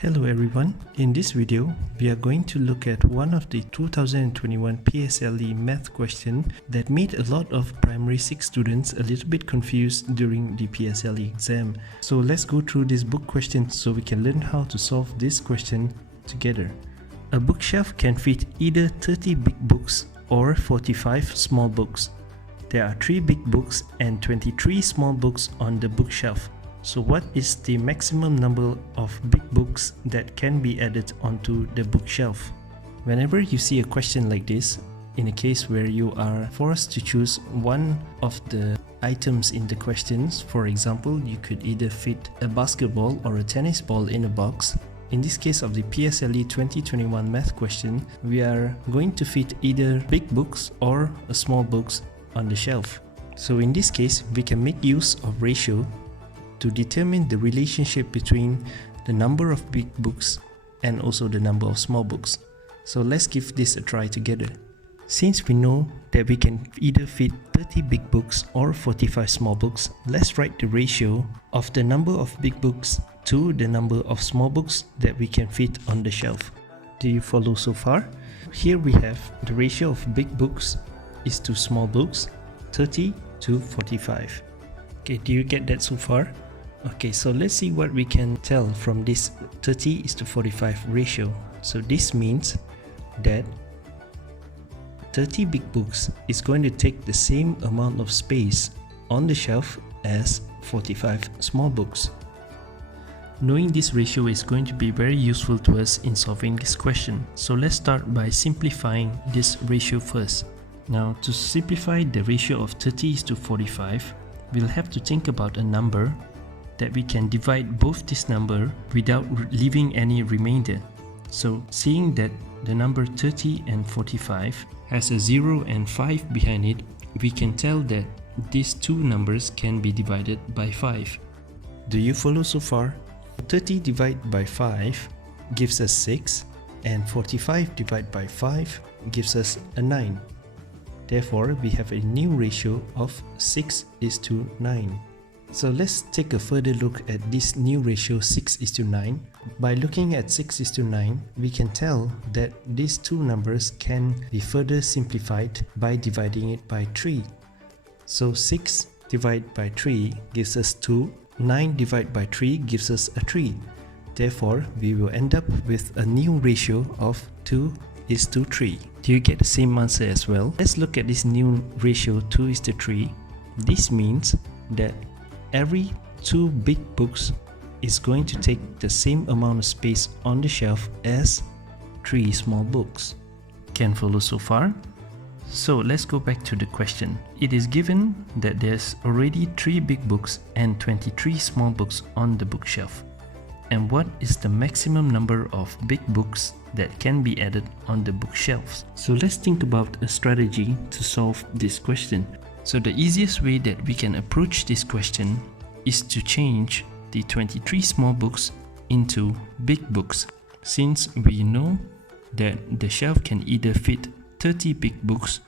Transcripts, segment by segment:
Hello everyone, in this video we are going to look at one of the 2021 PSLE Math question that made a lot of primary 6 students a little bit confused during the PSLE exam. So let's go through this book question so we can learn how to solve this question together. A bookshelf can fit either 30 big books or 45 small books. There are 3 big books and 23 small books on the bookshelf. So what is the maximum number of big books that can be added onto the bookshelf? Whenever you see a question like this, in a case where you are forced to choose one of the items in the questions, for example, you could either fit a basketball or a tennis ball in a box. In this case of the PSLE 2021 math question, we are going to fit either big books or small books on the shelf. So in this case, we can make use of ratio to determine the relationship between the number of big books and also the number of small books. So let's give this a try together. Since we know that we can either fit 30 big books or 45 small books, let's write the ratio of the number of big books to the number of small books that we can fit on the shelf. Do you follow so far? Here we have the ratio of big books is to small books, 30 to 45. Okay, do you get that so far? Okay, so let's see what we can tell from this 30:45 ratio. So this means that 30 big books is going to take the same amount of space on the shelf as 45 small books. Knowing this ratio is going to be very useful to us in solving this question. So let's start by simplifying this ratio first. Now, to simplify the ratio of 30:45, we'll have to think about a number that we can divide both this number without leaving any remainder. So seeing that the number 30 and 45 has a 0 and 5 behind it, we can tell that these two numbers can be divided by 5. Do you follow so far? 30 divided by 5 gives us 6 and 45 divided by 5 gives us a 9. Therefore, we have a new ratio of 6:9. So let's take a further look at this new ratio 6:9. By looking at 6:9, we can tell that these two numbers can be further simplified by dividing it by 3. So 6 divided by 3 gives us 2, 9 divided by 3 gives us a 3. Therefore, we will end up with a new ratio of 2:3. Do you get the same answer as well? Let's look at this new ratio 2:3. This means that every 2 big books is going to take the same amount of space on the shelf as 3 small books. Can follow so far? So let's go back to the question. It is given that there's already 3 big books and 23 small books on the bookshelf. And what is the maximum number of big books that can be added on the bookshelves? So let's think about a strategy to solve this question. So the easiest way that we can approach this question is to change the 23 small books into big books, since we know that the shelf can either fit 30 big books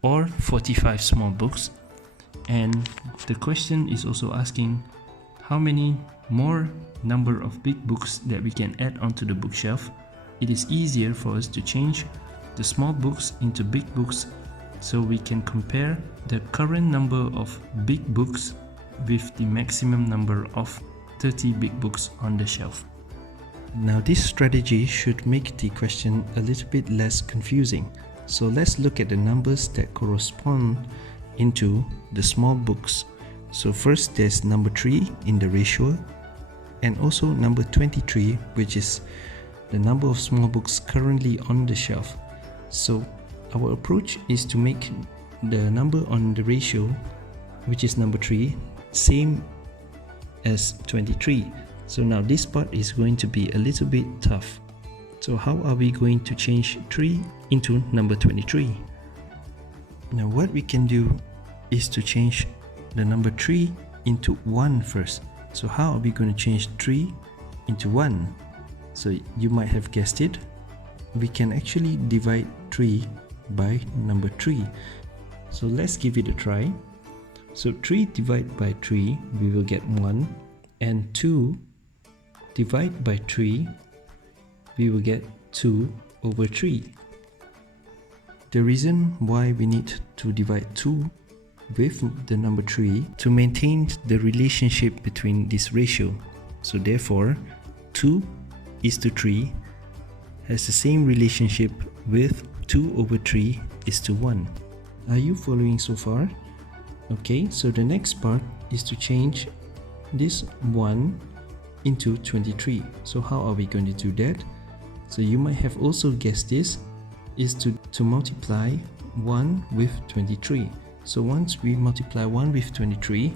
or 45 small books. And the question is also asking how many more number of big books that we can add onto the bookshelf. It is easier for us to change the small books into big books, so we can compare the current number of big books with the maximum number of 30 big books on the shelf. Now this strategy should make the question a little bit less confusing. So let's look at the numbers that correspond into the small books. So first there's number 3 in the ratio, and also number 23, which is the number of small books currently on the shelf. So our approach is to make the number on the ratio, which is number 3, same as 23. So now this part is going to be a little bit tough. So how are we going to change 3 into number 23? Now what we can do is to change the number 3 into 1 first. So how are we going to change 3 into 1? So you might have guessed it. We can actually divide 3 by number 3. So let's give it a try. So 3 divided by 3, we will get 1, and 2 divided by 3 we will get 2 over 3. The reason why we need to divide 2 with the number 3 to maintain the relationship between this ratio. So therefore 2:3 has the same relationship with 2 over 3:1. Are you following so far? Okay, so the next part is to change this 1 into 23. So how are we going to do that? So you might have also guessed this is to multiply 1 with 23. So once we multiply 1 with 23,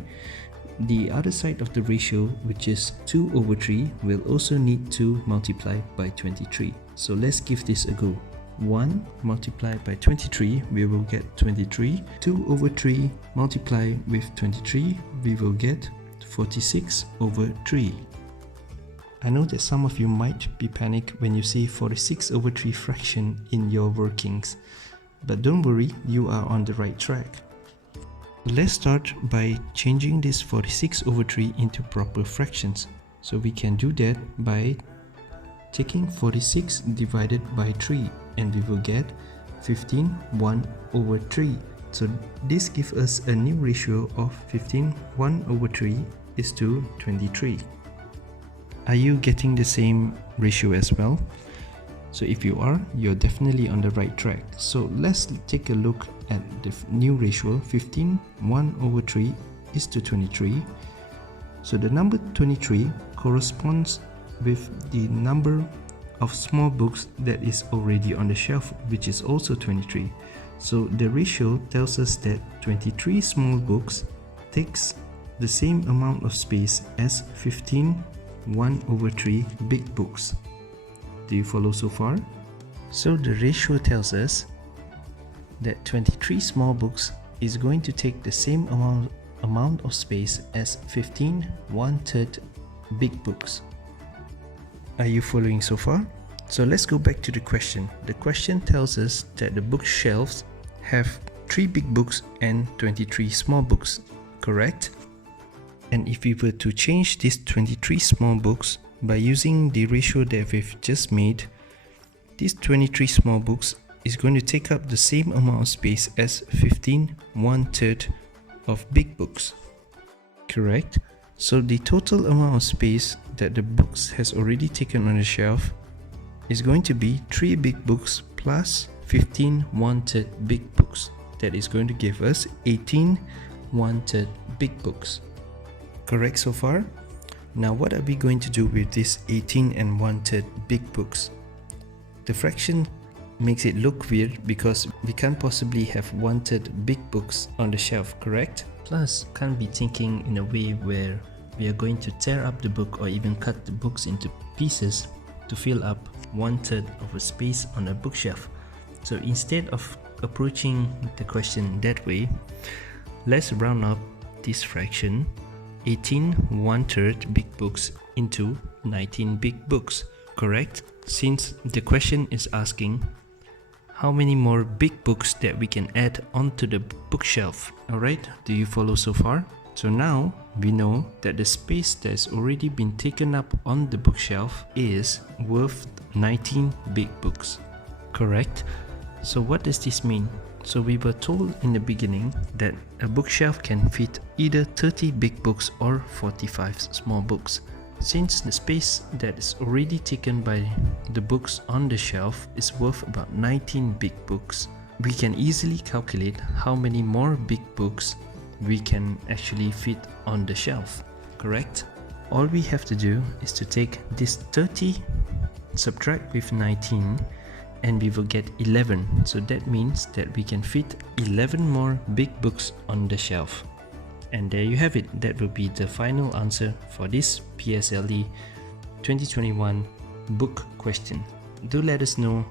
the other side of the ratio, which is 2 over 3, will also need to multiply by 23. So let's give this a go. 1 multiplied by 23, we will get 23. 2 over 3 multiplied with 23, we will get 46 over 3. I know that some of you might be panicked when you see 46 over 3 fraction in your workings, but don't worry, you are on the right track. Let's start by changing this 46 over 3 into proper fractions. So we can do that by taking 46 divided by 3, and we will get 15:1 over 3. So this gives us a new ratio of 15:1 over 3 is to 23. Are you getting the same ratio as well? So if you are, you're definitely on the right track. So let's take a look at the new ratio. 15:1 over 3 is to 23. So the number 23 corresponds with the number of small books that is already on the shelf, which is also 23. So the ratio tells us that 23 small books takes the same amount of space as 15:1 over 3 big books. Do you follow so far? So the ratio tells us that 23 small books is going to take the same amount of space as 15 1/3 big books. Are you following so far? So let's go back to the question. The question tells us that the bookshelves have 3 big books and 23 small books, correct? And if we were to change these 23 small books by using the ratio that we've just made, these 23 small books is going to take up the same amount of space as 15 1/3 of big books, correct? So the total amount of space that the books has already taken on the shelf is going to be 3 big books plus 15 1/3 big books. That is going to give us 18 1/3 big books. Correct so far? Now what are we going to do with these 18 and 1/3 big books? The fraction makes it look weird because we can't possibly have 1/3 big books on the shelf, correct? Plus, can't be thinking in a way where we are going to tear up the book or even cut the books into pieces to fill up 1/3 of a space on a bookshelf. So instead of approaching the question that way, let's round up this fraction 18 1/3 big books into 19 big books, correct? Since the question is asking how many more big books that we can add onto the bookshelf. Alright, do you follow so far? So now we know that the space that's already been taken up on the bookshelf is worth 19 big books, correct? So what does this mean? So we were told in the beginning that a bookshelf can fit either 30 big books or 45 small books. Since the space that is already taken by the books on the shelf is worth about 19 big books, we can easily calculate how many more big books we can actually fit on the shelf, correct? All we have to do is to take this 30, subtract with 19, and we will get 11. So that means that we can fit 11 more big books on the shelf. And there you have it. That will be the final answer for this PSLE 2021 book question. Do let us know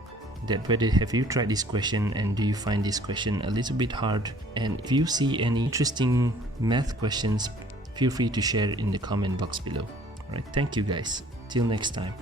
that whether have you tried this question and do you find this question a little bit hard, and if you see any interesting math questions, feel free to share in the comment box below. Alright, thank you guys. Till next time.